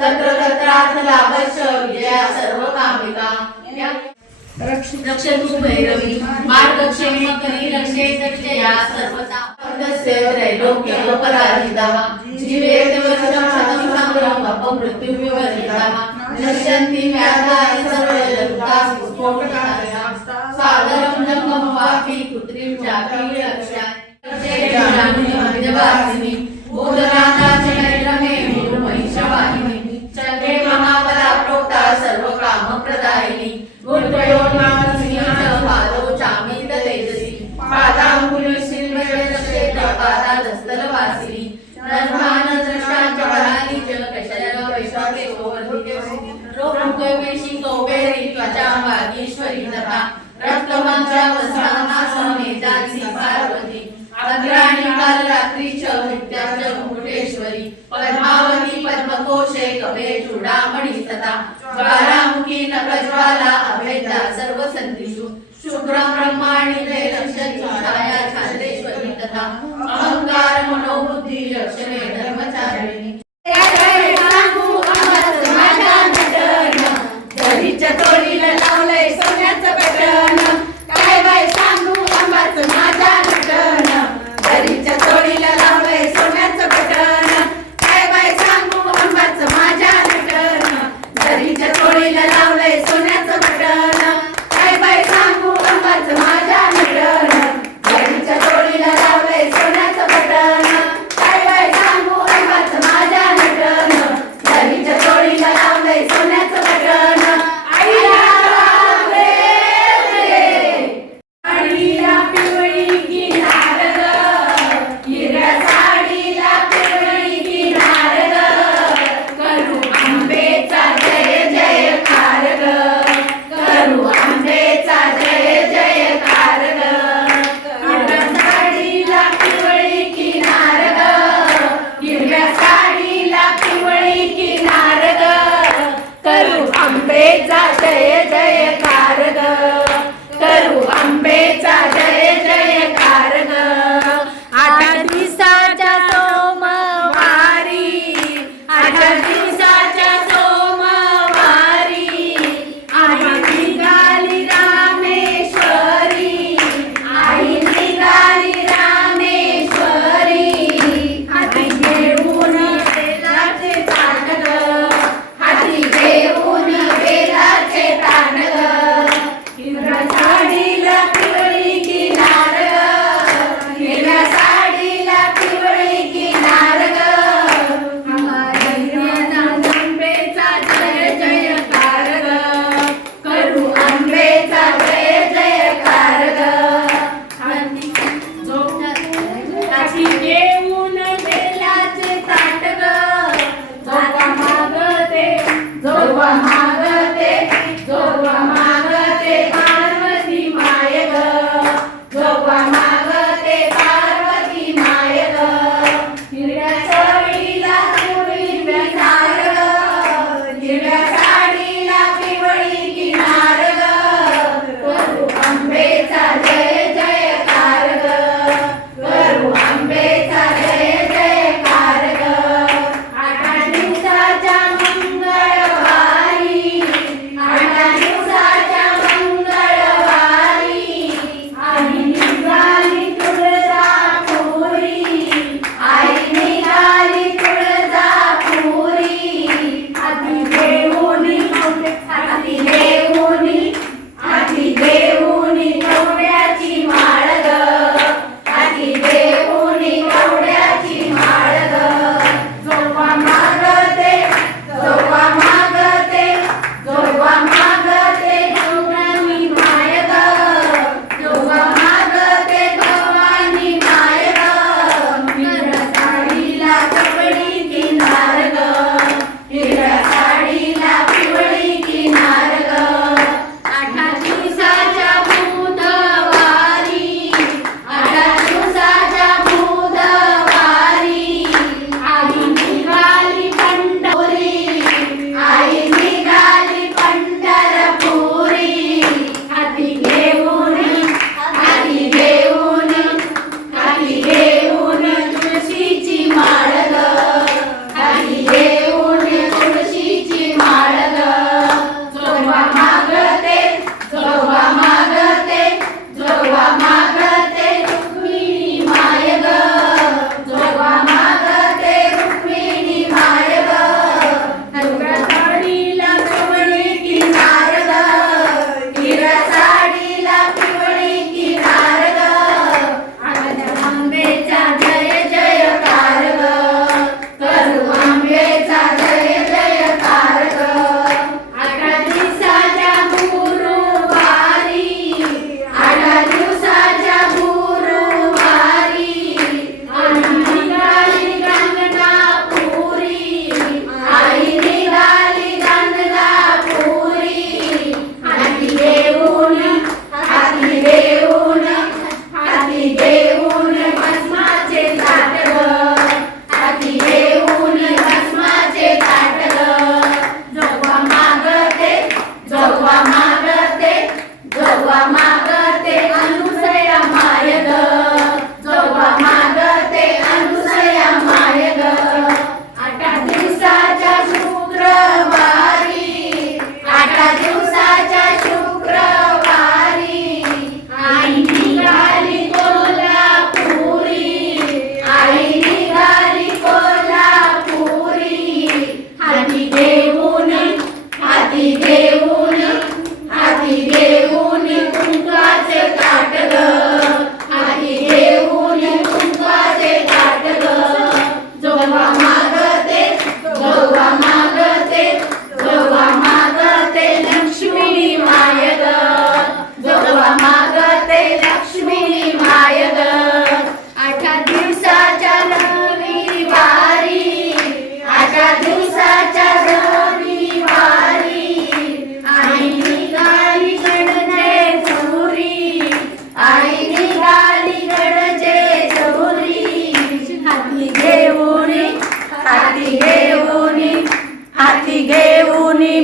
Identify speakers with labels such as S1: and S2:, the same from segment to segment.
S1: तत्र तत्रार्थ लाभश्च विजया सर्वकामिका. रक्षतु भैरवी मार्गक्षेम करी रक्षेत विजया सर्वता तस्य त्रैलोक्योपराजितः जीवेत वर्षं शतं संग्रहम् अपमृत्युविवर्जितः नश्यन्ति व्याधानि सर्वजगताः स्फोटकारिणः सागरं जङ्गमवापि कृत्रिं चापि रक्षामि भूतनाथा च नैरमे कालरात्री च पद्मावती पद्मकोशे तथा ज्वालामुखी नखज्वाला अभेदा सर्वसन्तिषु शुक्रं ब्रह्माणि ते लक्ष्यति छाया छान्देश्वरी तथा अहङ्कार मनोबुद्धि लक्षणे
S2: धर्मचार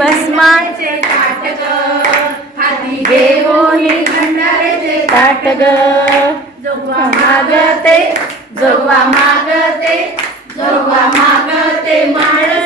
S3: भस्माचे
S2: ताटग हाती
S3: देवोनी
S2: भंडारेचे
S3: ताटग
S2: जोगवा मागते जोगवा मागते जोगवा मागते माळ